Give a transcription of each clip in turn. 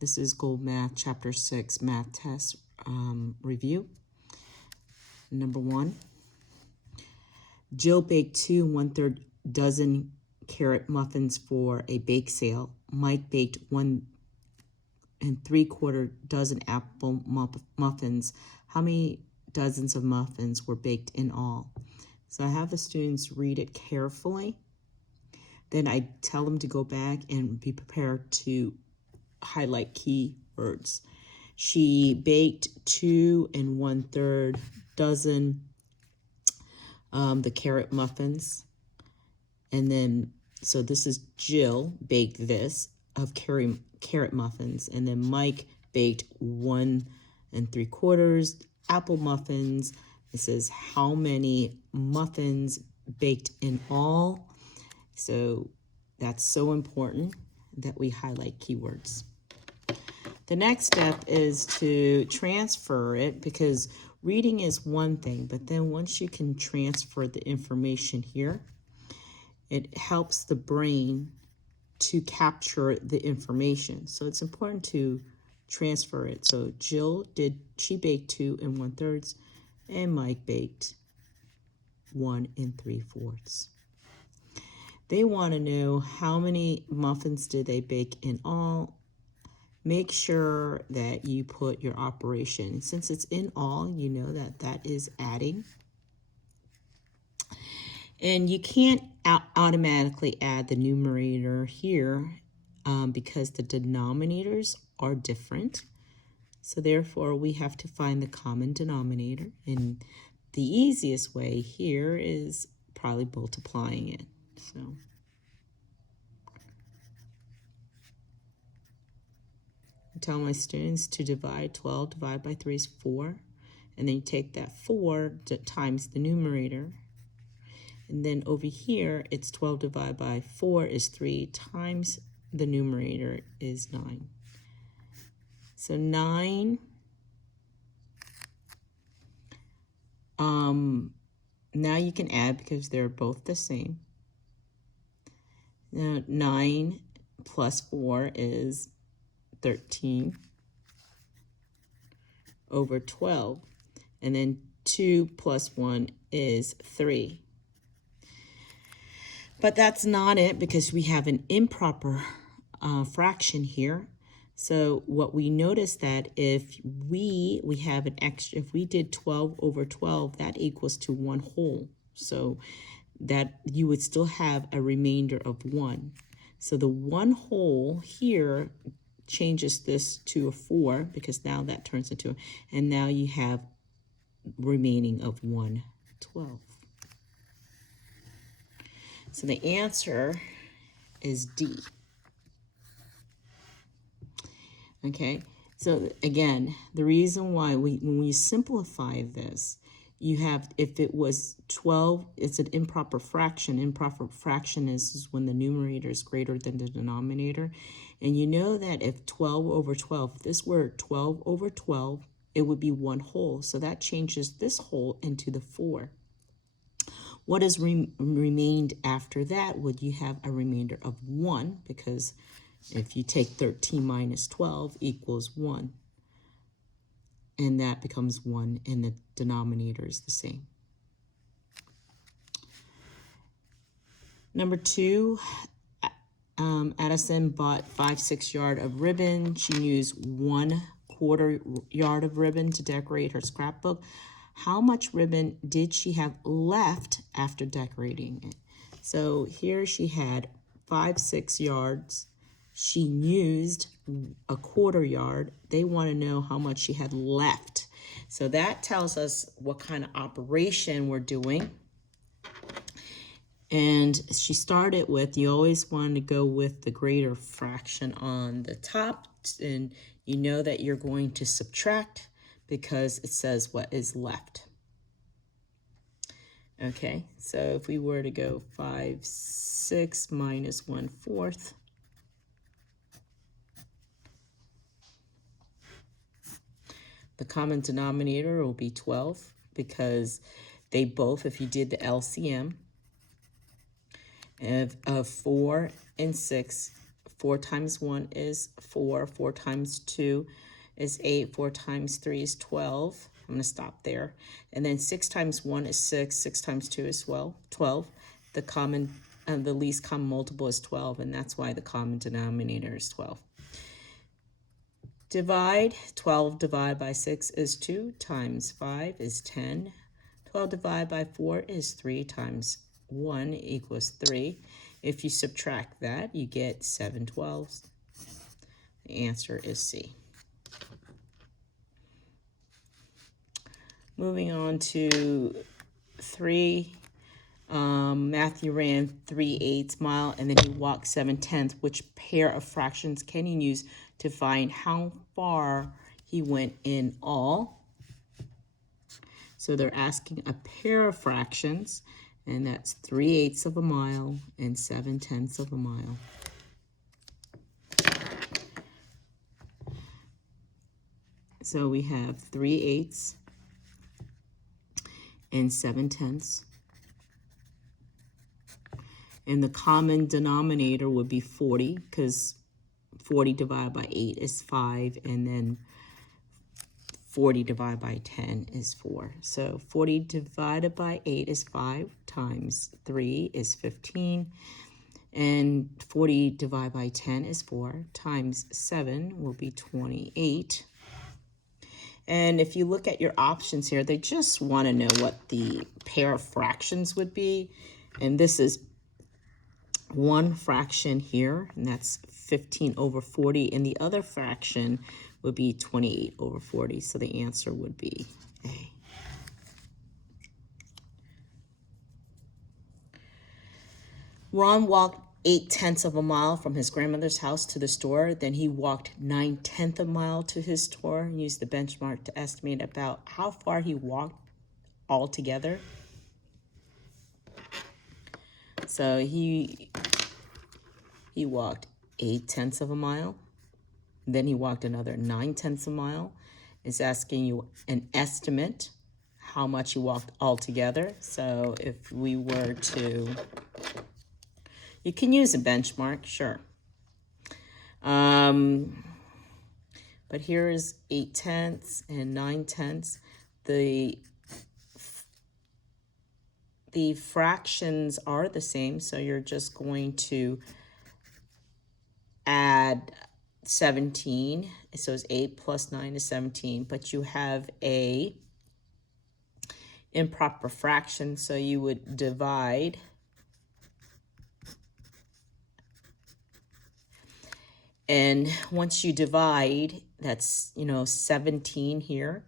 This is Gold Math Chapter 6 Math Test Review. Number 1. Jill baked 2 1/3 dozen carrot muffins for a bake sale. Mike baked 1 3/4 dozen apple muffins. How many dozens of muffins were baked in all? So I have the students read it carefully. Then I tell them to go back and be prepared to highlight key words. She baked 2 1/3 dozen the carrot muffins. And then, so this is Jill baked this of carrot muffins. And then Mike baked 1 3/4 apple muffins. It says how many muffins baked in all. So that's so important that we highlight keywords. The next step is to transfer it, because reading is one thing, but then once you can transfer the information here, it helps the brain to capture the information. So it's important to transfer it. So Jill she baked 2 1/3, and Mike baked 1 3/4. They want to know how many muffins did they bake in all. Make sure that you put your operation. Since it's in all, you know that that is adding. And you can't automatically add the numerator here because the denominators are different. So therefore, we have to find the common denominator. And the easiest way here is probably multiplying it. So I tell my students to divide 12, divide by 3 is 4. And then you take that 4 times the numerator. And then over here, it's 12 divided by 4 is 3 times the numerator is 9. So 9, now you can add because they're both the same. Now 9 plus 4 is 13 over 12. And then 2 plus 1 is 3. But that's not it, because we have an improper fraction here. So what we notice that if we have an extra, if we did 12 over 12, that equals to 1 whole. So that you would still have a remainder of 1. So the 1 whole here changes this to a 4, because now that turns into, and now you have remaining of 1/12. So the answer is D. Okay, so again, the reason why when we simplify this, you have, if it was 12, it's an improper fraction. Improper fraction is when the numerator is greater than the denominator. And you know that if 12 over 12, if this were 12 over 12, it would be 1 whole. So that changes this whole into the 4. What is remained after that? Would you have a remainder of 1? Because if you take 13 minus 12 equals 1. And that becomes 1, and the denominator is the same. Number 2, Addison bought 5/6 yard of ribbon. She used 1/4 yard of ribbon to decorate her scrapbook. How much ribbon did she have left after decorating it? So here she had 5/6 yards. She used 1/4 yard. They want to know how much she had left. So that tells us what kind of operation we're doing. And she started with, you always want to go with the greater fraction on the top. And you know that you're going to subtract, because it says what is left. Okay, so if we were to go 5/6 minus 1/4, the common denominator will be 12, because they both, if you did the LCM of 4 and 6, 4 times 1 is 4. 4 times 2 is 8. 4 times 3 is 12. I'm going to stop there. And then 6 times 1 is 6. 6 times 2 is 12. The least common multiple is 12, and that's why the common denominator is 12. Divide. 12 divided by 6 is 2 times 5 is 10. 12 divided by 4 is 3 times 1 equals 3. If you subtract that, you get 7 twelves. The answer is C. Moving on to 3. Matthew ran 3/8 mile and then he walked 7/10. Which pair of fractions can he use to find how far he went in all? So they're asking a pair of fractions, and that's 3/8 of a mile and 7/10 of a mile. So we have 3/8 and 7/10. And the common denominator would be 40, because 40 divided by 8 is 5, and then 40 divided by 10 is 4. So 40 divided by 8 is 5, times 3 is 15, and 40 divided by 10 is 4, times 7 will be 28. And if you look at your options here, they just want to know what the pair of fractions would be. And this is one fraction here, and that's 15 over 40, and the other fraction would be 28 over 40, so the answer would be A. Ron walked 8/10 of a mile from his grandmother's house to the store. Then he walked 9/10 of a mile to his store and used the benchmark to estimate about how far he walked altogether. So he walked 8/10 of a mile. Then he walked another 9/10 of a mile. It's asking you an estimate how much he walked altogether. So if we were to, you can use a benchmark, sure. But here is 8/10 and 9/10. The fractions are the same, so you're just going to add 17. So it's 8 plus 9 is 17, but you have a improper fraction, so you would divide. And once you divide, that's, 17 here,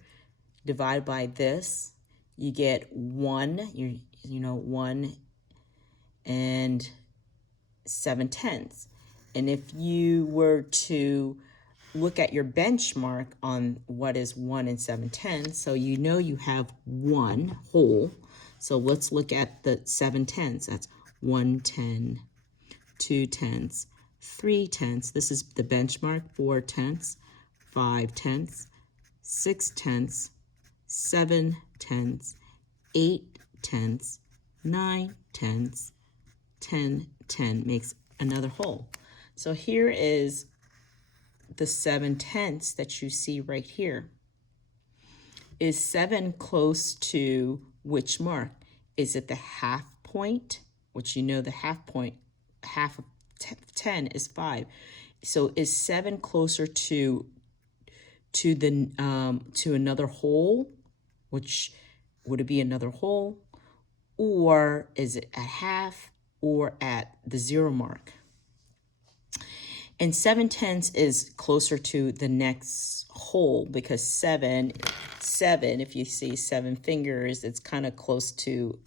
divide by this, you get 1, 1 and 7/10. And if you were to look at your benchmark on what is 1 and 7/10, so you have 1 whole. So let's look at the 7/10. That's 1/10, 2/10, 3/10. This is the benchmark. 4/10, 5/10, 6/10, 7/10, 8/10, 9/10, 10/10 makes another whole. So here is the 7/10 that you see right here. Is 7 close to which mark? Is it the half point, which the half of 10 is 5. So is 7 closer to another whole, which would it be another whole, or is it at half or at the 0 mark? And 7/10 is closer to the next whole, because 7, if you see 7 fingers, it's kind of close to